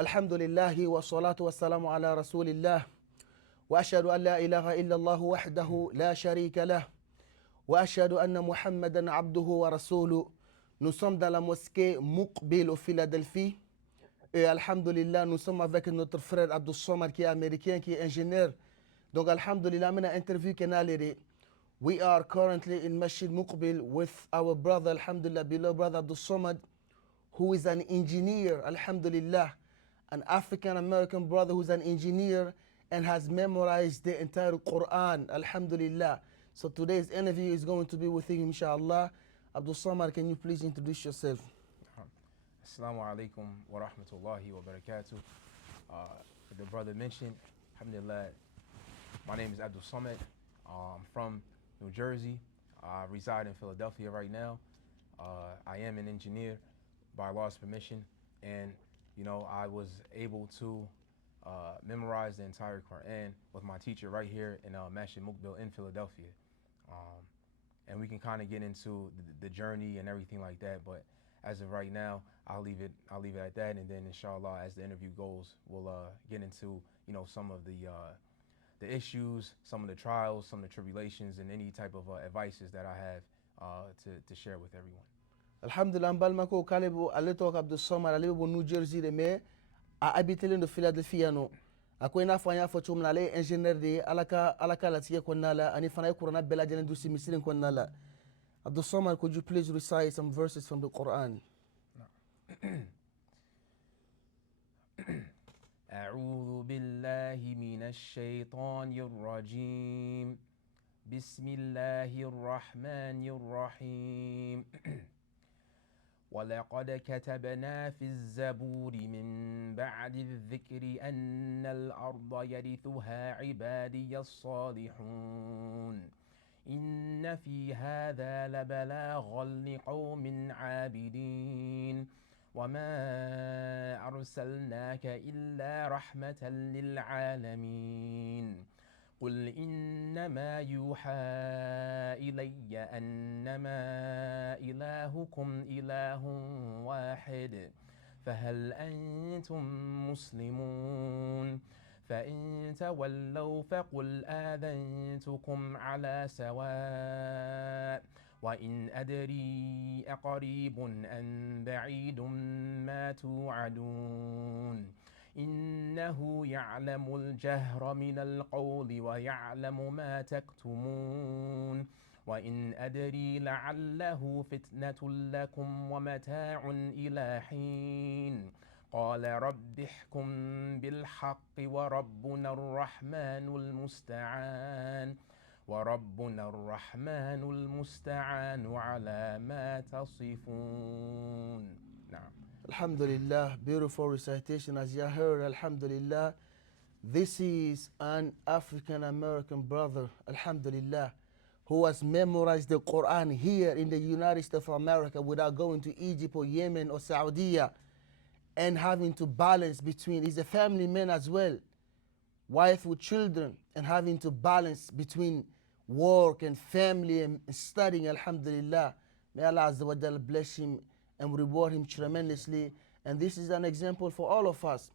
الحمد لله والصلاة والسلام على رسول الله وأشهد أن لا إله إلا الله وحده لا شريك له وأشهد أن محمدا عبده ورسوله. Nous sommes dans la mosquée Muqbil au Philadelphie et alhamdulillah nous sommes avec notre frère Abdul Somad qui est américain, qui est ingénieur. Donc alhamdulillah من interview كنالي. We are currently in Masjid Muqbil with our brother alhamdulillah, beloved brother Abdul Somad, who is an engineer, alhamdulillah, an African American brother who's an engineer and has memorized the entire Quran, alhamdulillah. So today's interview is going to be with him, inshallah. Abdul Samad, can you please introduce yourself? Assalamu alaikum wa rahmatullahi wa barakatuh. The brother mentioned, alhamdulillah, my name is Abdul Samad. I'm from New Jersey. I reside in Philadelphia right now. I am an engineer by Allah's permission, and I was able to memorize the entire Quran with my teacher right here in Masjid Muqbil in Philadelphia. And we can kind of get into the journey and everything like that, but as of right now, I'll leave it at that, and then inshallah, as the interview goes, we'll get into some of the issues, some of the trials, some of the tribulations, and any type of advices that I have to share with everyone. Alhamdulillah, mbalma ko kalebu aleto Abdul Samad alebu New Jersey de me a habité de Philadelphia no. Akwai na fanya fo chum na le engineer de alaka latiye konnala ani fana Qur'an bela jenen du simisirin konnala. Abdul Samad, could you please recite some verses from the Quran? أعوذ بالله من الشيطان الرجيم بسم الله الرحمن الرحيم ولقد كتبنا في الزبور من بعد الذكر أن الأرض يرثها عبادي الصالحون إن في هذا لبلاغا لقوم عابدين وما أرسلناك إلا رحمة للعالمين قل إنما يوحى إلي أنما إلهكم إله واحد فهل أنتم مسلمون فإن تولوا فقل آذنتكم على سواء وإن أدري أقريب أم بعيد ما توعدون إنه يعلم الجهر من القول ويعلم ما تكتمون وإن أدري لعله فتنة لكم ومتاع إلى حين قال رب احكم بالحق وربنا الرحمن المستعان على ما تصفون. نعم. Alhamdulillah, beautiful recitation as you heard, alhamdulillah. This is an African American brother, alhamdulillah, who has memorized the Quran here in the United States of America without going to Egypt or Yemen or Saudi and having to balance between, he's a family man as well, wife with children, and having to balance between work and family and studying, alhamdulillah. May Allah Azza wa Jalla bless him and reward him tremendously. And this is an example for all of us.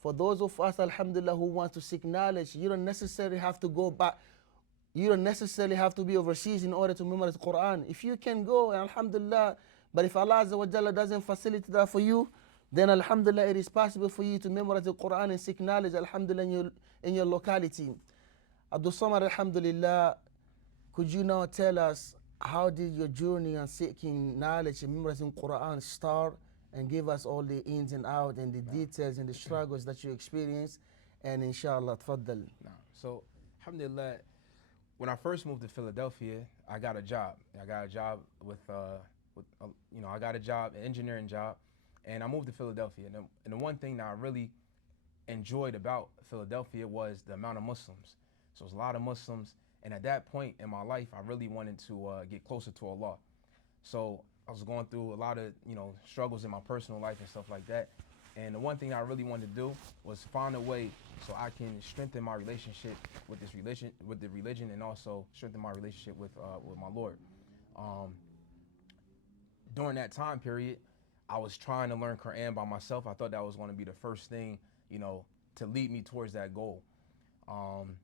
For those of us, alhamdulillah, who want to seek knowledge, you don't necessarily have to go back. You don't necessarily have to be overseas in order to memorize the Quran. If you can go, alhamdulillah. But if Allah Azza wa Jalla doesn't facilitate that for you, then alhamdulillah, it is possible for you to memorize the Quran and seek knowledge, alhamdulillah, in your locality. Abdul Samad, alhamdulillah, could you now tell us how did your journey on seeking knowledge and memorizing Quran start, and give us all the ins and outs and the details and the struggles that you experienced, and inshallah, tfaddal. So, alhamdulillah, when I first moved to Philadelphia, I got a job. I got a job I got a job, an engineering job, and I moved to Philadelphia. And the one thing that I really enjoyed about Philadelphia was the amount of Muslims. So it's a lot of Muslims, and at that point in my life, I really wanted to get closer to Allah. So I was going through a lot of struggles in my personal life and stuff like that. And the one thing I really wanted to do was find a way so I can strengthen my relationship with the religion, and also strengthen my relationship with my Lord. During that time period, I was trying to learn Quran by myself. I thought that was going to be the first thing, you know, to lead me towards that goal. Um,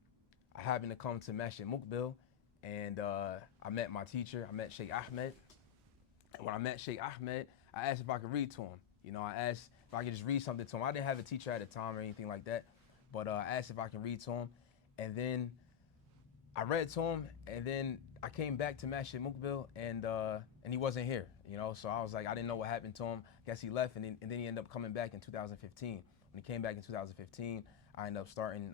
I happened to come to Masjid Mukbil, and I met my teacher. I met Sheikh Ahmed. And when I met Sheikh Ahmed, I asked if I could read to him. You know, I asked if I could just read something to him. I didn't have a teacher at the time or anything like that, but I asked if I can read to him. And then I read to him, and then I came back to Masjid Mukbil, and he wasn't here. You know, so I was like, I didn't know what happened to him. I guess he left, and then he ended up coming back in 2015. When he came back in 2015, I ended up starting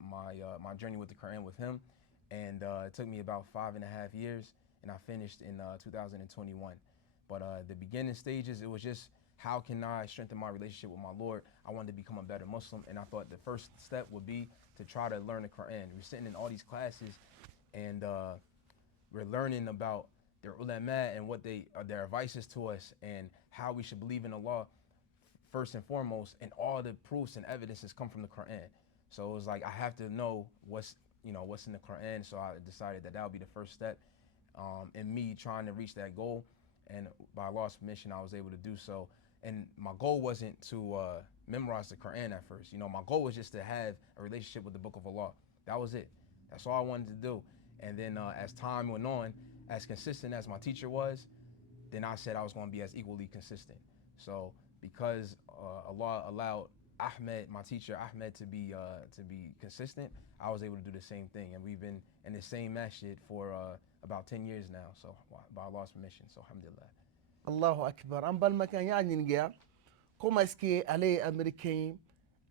my journey with the Quran with him, and it took me about 5.5 years, and I finished in 2021. But the beginning stages, it was just how can I strengthen my relationship with my Lord? I wanted to become a better Muslim, and I thought the first step would be to try to learn the Quran. We're sitting in all these classes, and we're learning about their ulama and what their advices to us, and how we should believe in Allah first and foremost. And all the proofs and evidences come from the Quran. So it was like I have to know what's in the Quran. So I decided that would be the first step in me trying to reach that goal. And by Allah's permission, I was able to do so. And my goal wasn't to memorize the Quran at first. You know, my goal was just to have a relationship with the Book of Allah. That was it. That's all I wanted to do. And then as time went on, as consistent as my teacher was, then I said I was going to be as equally consistent. So because Allah allowed Ahmed, my teacher Ahmed, to be consistent, I was able to do the same thing. And we've been in the same masjid for about 10 years now. So by Allah's permission. So alhamdulillah. Allahu Akbar. An balimakɛ y'a ɲininka comment est ce que ale ye américain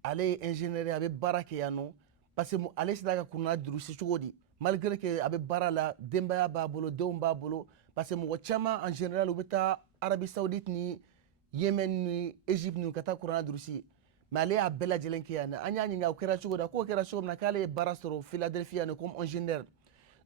ale ye ingénieur a bɛ baara kɛ yan nɔ parce que ale sera ka kuranna durusi cogo di malgré que a bɛ baara la denbaya b'a bolo denw b'a bolo parce que mɔgɔ caman en général u bɛ taa Arabie Saoudite ni Yemen ni Egypte ni ka taa kuranna durusi mais ale y'a bɛɛ lajɛlen kɛ yan an y'a ɲininka o kɛra cogo di k'o kɛra cogo min na k'ale ye baara sɔrɔ Philadelphia ni comme ingénieur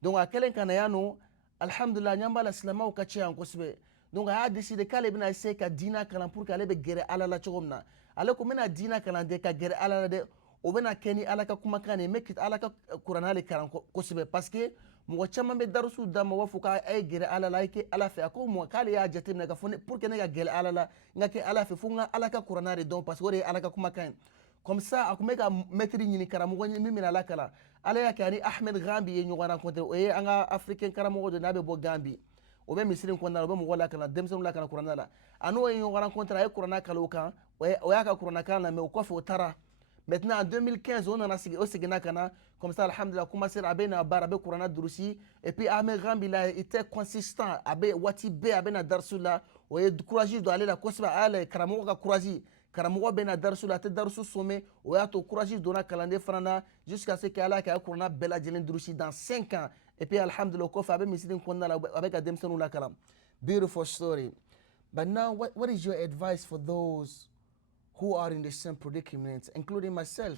donc a kɛlen ka na yan nɔ alhamdulillah ɲan b'a la silamɛw ka ca yan kosɛbɛ. Donc a y'a décidé k'ale bɛna essayer ka diina kalan pour que ale bɛ gɛrɛ ala la cogo min na ale ko n bɛna diina kalan dɛ ka gɛrɛ ala la dɛ o bɛna kɛ ni ala ka kumakan de ye n bɛ ala ka kuranna de kalan kosɛbɛ parce que mɔgɔ caman bɛ darusu d'a ma u b'a fɔ k'a ye gɛrɛ ala la a ye kɛ ala fɛ a ko k'ale y'a jateminɛ k'a fɔ pour que ne ka gɛrɛ ala la n ka kɛ ala fɛ fo n ka ala ka kuranna de dɔn parce que o de ye ala ka kumakan ye comme ça a tun bɛ ka mɛtiri ɲini karamɔgɔ ɲini min bɛna ala kalan ala y'a kɛ ani Ahmed Gambi ye ɲɔgɔn rencontré o ye an ka africain karamɔgɔ dɔ n'a bɛ bɔ Gambi. O bɛ misiri in kɔnɔna la o bɛ mɔgɔ lakana denmisɛnninw lakana kuranna la a n'o ye ɲɔgɔn rencontré a ye kuranna kalan o kan o y'a ka kuranna kalan lamɛn o kɔfɛ o taara maintenant en 2015 on nana sigi o seginna ka na comme ça alhamdulillah commencé a bɛ na baara a bɛ kuranna durusi et puis Ahmed Gambi la il était consistant a bɛ waati bɛɛ a bɛ na darisu la o ye courage don ale la kosɛbɛ a y'a lajɛ karamɔgɔ ka courage karamɔgɔ bɛ na darisu la a tɛ darisu somɛ o y'a to courage donna kalanden fana na jusqu'à ce que ala kɛ a ye kuranna bɛɛ lajɛlen durusi dans 5 ans. Et puis alhamdulillah kɔfɛ a bɛ misiri in kɔnɔna la a bɛ ka denmisɛnninw lakalan. Beautiful story. But now what is your advice for those who are in the same predicament, including myself,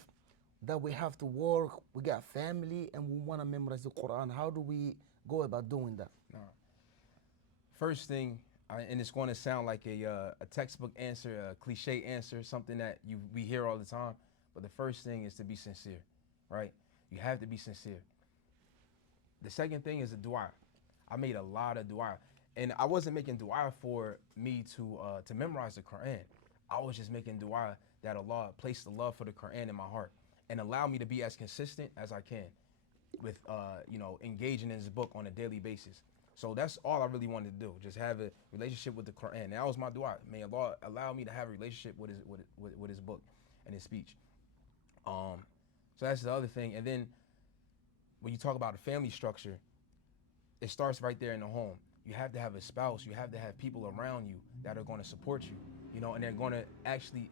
that we have to work, we got family, and we want to memorize the Quran? How do we go about doing that? First thing, and it's going to sound like a textbook answer, a cliche answer, something that we hear all the time, but the first thing is to be sincere, right? You have to be sincere. The second thing is the dua. I made a lot of dua, and I wasn't making dua for me to memorize the Quran. I was just making dua that Allah placed the love for the Quran in my heart and allow me to be as consistent as I can with engaging in this book on a daily basis. So that's all I really wanted to do, just have a relationship with the Quran. And that was my dua. May Allah allow me to have a relationship with his book and his speech. So that's the other thing. And then when you talk about a family structure, it starts right there in the home. You have to have a spouse. You have to have people around you that are going to support you, and they're going to actually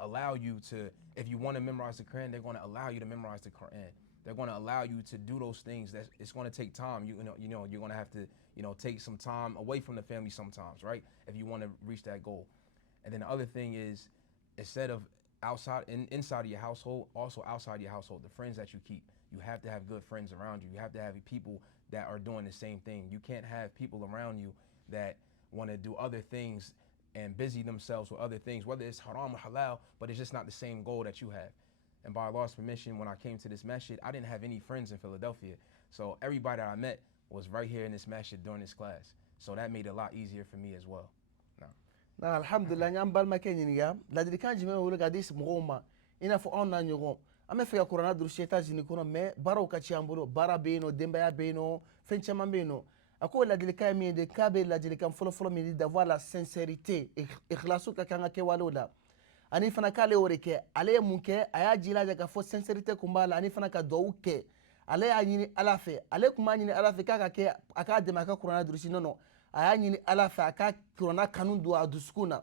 allow you to, if you want to memorize the Quran, they're going to allow you to memorize the Quran. They're going to allow you to do those things. That it's going to take time. You're going to have to, take some time away from the family sometimes, right? If you want to reach that goal. And then the other thing is, instead of inside of your household, also outside your household, the friends that you keep. You have to have good friends around you. You have to have people that are doing the same thing. You can't have people around you that want to do other things and busy themselves with other things, whether it's haram or halal, but it's just not the same goal that you have. And by Allah's permission, when I came to this masjid, I didn't have any friends in Philadelphia. So everybody that I met was right here in this masjid during this class. So that made it a lot easier for me as well. No. na alhamdulillah nyam bal maken ya ladiri kan jime wulu gadis mugoma ina fo on na nyogo ame fe kurana dur sheta jini kono me baro ka ci ambulo bara beno demba ya beno fen chama beno ako ladiri kan mi de kabe ladiri kan folo folo mi d'avoir la sincérité ikhlasu ka kan ke walola ani fana kale wore ke ale mun ke aya jila ka fo sincérité kumbala ani fana ka do ke ale ya nyini ala fe ale kuma nyini ala fe kaka ke aka de maka kurana dur shi nono aya nyini ala fe aka kurana kanun do aduskuna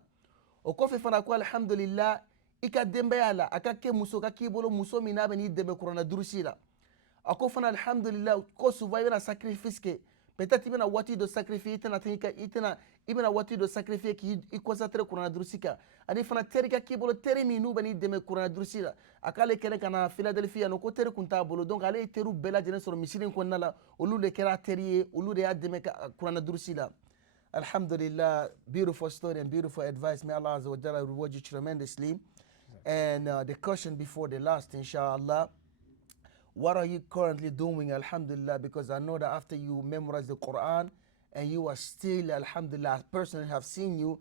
o kofe fana ko alhamdulillah ika dembe yala aka ke muso ka kibolo muso mina beni dembe kurana dur shi la ako fana alhamdulillah ko souvent ibena sacrifice ke peut-être ibena wati do sacrifice itena ibena wati do sacrifice ki i concentré kurana drusika ani fana terika kibolo teri minu bani deme kurana drusila akale kene kana Philadelphia no ko teri kunta bolo donc ale teru bela jene soro misirin ko nala olu le kera teriye olu de ya deme kurana drusila alhamdulillah beautiful story and beautiful advice may Allah azza wa jalla reward you tremendously and the question before the last inshallah. What are you currently doing, alhamdulillah? Because I know that after you memorize the Quran and you are still, alhamdulillah, personally have seen you,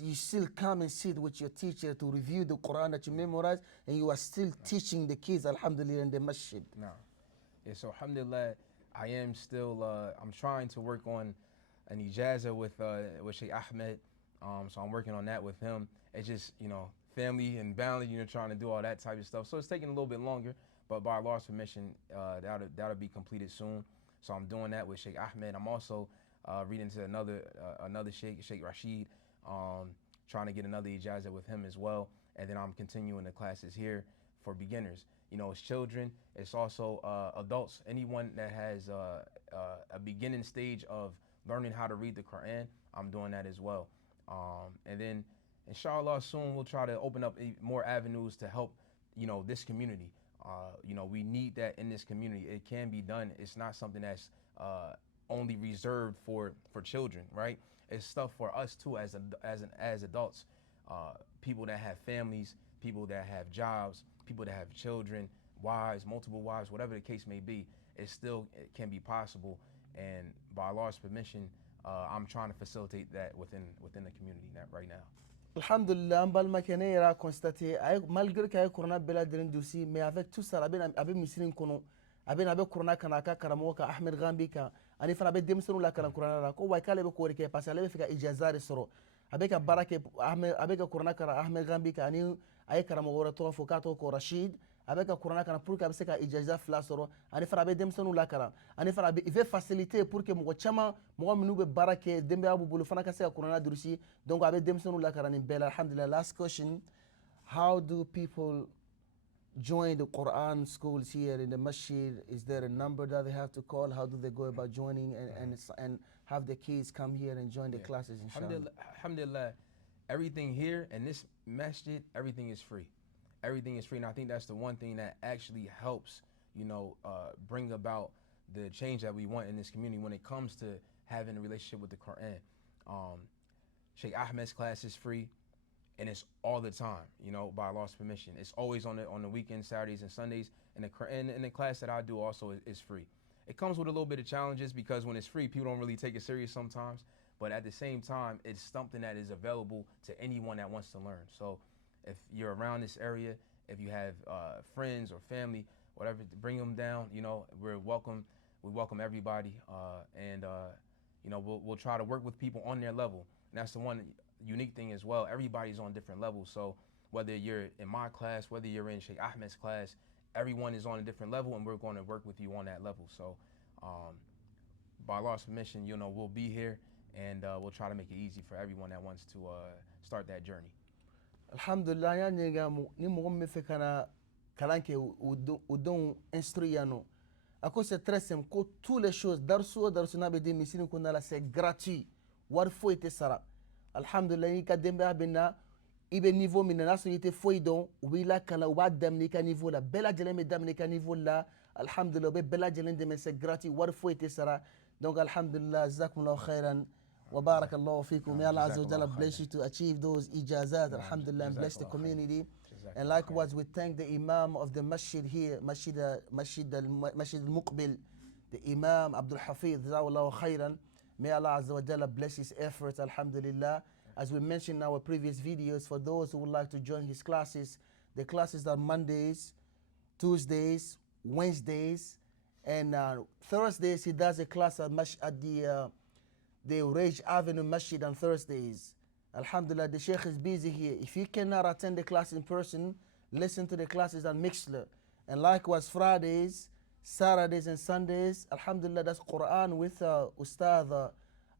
you still come and sit with your teacher to review the Quran that you memorize and you are still teaching the kids, alhamdulillah, in the masjid. No. Yeah, so alhamdulillah, I am still, I'm trying to work on an ijaza with Sheikh Ahmed. So I'm working on that with him. It's just, family and balance, trying to do all that type of stuff. So it's taking a little bit longer. But by Allah's permission, that'll be completed soon. So I'm doing that with Sheikh Ahmed. I'm also reading to another Sheikh Rashid, trying to get another ijaza with him as well. And then I'm continuing the classes here for beginners. It's children. It's also adults. Anyone that has a beginning stage of learning how to read the Quran, I'm doing that as well. And then, inshallah, soon we'll try to open up more avenues to help, this community. We need that in this community. It can be done. It's not something that's only reserved for children, right? It's stuff for us too as adults, people that have families, people that have jobs, people that have children, wives, multiple wives, whatever the case may be. It can be possible, and by Allah's permission, I'm trying to facilitate that within the community right now. Alhamdulillah, mbal makene ira constaté malgré que corona bela dren dossier mais avec tout ça abe misrin kono abe corona kana ka karamo ka Ahmed Gambi ka ani fana abe demsonu la kana corona la ko way kale be ko rike parce ale be fika ijazare soro abe ka barake Ahmed abe ka corona kana Ahmed Gambi ka ani ay karamo wora to fo ka to ko Rashid abe ka corona kana pour que abe se ka ijaza fla soro ani fana abe demsonu la kana ani fana abe veut faciliter pour que mo chama mo minu be barake dembe abu bulu fana ka se ka corona durusi donc abe demsonu la kana ni bela alhamdulillah. Last question, how do people join the Quran schools here in the masjid? Is there a number that they have to call? How do they go about joining and have the kids come here and join the classes, inshallah? Alhamdulillah, everything here in this masjid, everything is free. Everything is free, and I think that's the one thing that actually helps, bring about the change that we want in this community when it comes to having a relationship with the Quran. Sheikh Ahmed's class is free, and it's all the time, by Allah's permission. It's always on the weekends, Saturdays and Sundays, and the Quran in the class that I do also is free. It comes with a little bit of challenges because when it's free, people don't really take it serious sometimes, but at the same time, it's something that is available to anyone that wants to learn. So if you're around this area, if you have friends or family, whatever, bring them down. We're welcome. We welcome everybody, and we'll try to work with people on their level. And that's the one unique thing as well. Everybody's on different levels. So whether you're in my class, whether you're in Sheikh Ahmed's class, everyone is on a different level, and we're going to work with you on that level. So by Allah's permission, we'll be here, and we'll try to make it easy for everyone that wants to start that journey. Alhamdulillah, ya nyega ni mo me fe kana kalanke udon instruyano ako c'est très simple ko toutes les choses darsu na be de misini ko nala c'est gratuit war foi te sara alhamdulillah ni ka dembe abena ibe niveau min na so yete foi don wila kala wa damni ka niveau la bela jele me damni ka niveau la alhamdulillah be bela jele de c'est gratuit war foi te sara donc alhamdulillah jazakumullahu khairan. وبارك الله فيكم. May Allah Azza wa Jalla bless you to achieve those ijazat, alhamdulillah, and bless the community. And likewise, we thank the Imam of the masjid here, Masjid al-Muqbil, the Imam Abdul Hafidh, Jazawallahu khairan. May Allah Azza wa Jalla bless his efforts, alhamdulillah. As we mentioned in our previous videos, for those who would like to join his classes, the classes are Mondays, Tuesdays, Wednesdays, and Thursdays. He does a class at the Rage Avenue Masjid on Thursdays. Alhamdulillah, the Sheikh is busy here. If you cannot attend the class in person, listen to the classes on Mixler. And likewise, Fridays, Saturdays, and Sundays, Alhamdulillah, that's Quran with Ustad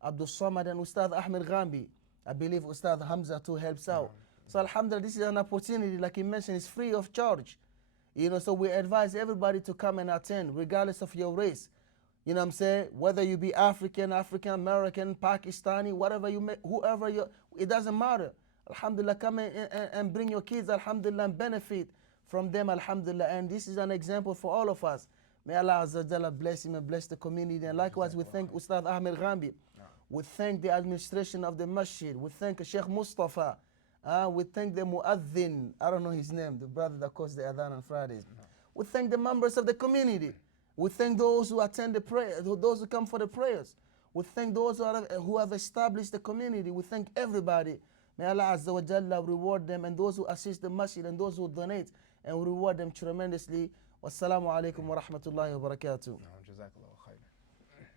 Abdul Samad and Ustad Ahmed Ghambi. I believe Ustad Hamza too helps out. So Alhamdulillah, this is an opportunity, like he mentioned, it's free of charge. You know, so we advise everybody to come and attend, regardless of your race. You know what I'm saying? Whether you be African, African American, Pakistani, whatever you may, whoever you, it doesn't matter. Alhamdulillah, come and bring your kids, Alhamdulillah, and benefit from them, Alhamdulillah. And this is an example for all of us. May Allah Azza wa Jalla bless him and bless the community. And likewise, we thank Ustad Ahmed Ghambi. We thank the administration of the masjid. We thank Sheikh Mustafa. We thank the Mu'adhin. I don't know his name, the brother that calls the Adhan on Fridays. We thank the members of the community. We thank those who attend the prayer, those who come for the prayers. We thank those who have established the community. We thank everybody. May Allah Azza wa Jalla reward them, and those who assist the masjid and those who donate, and reward them tremendously. Wassalamu alaikum wa rahmatullahi wa barakatuh.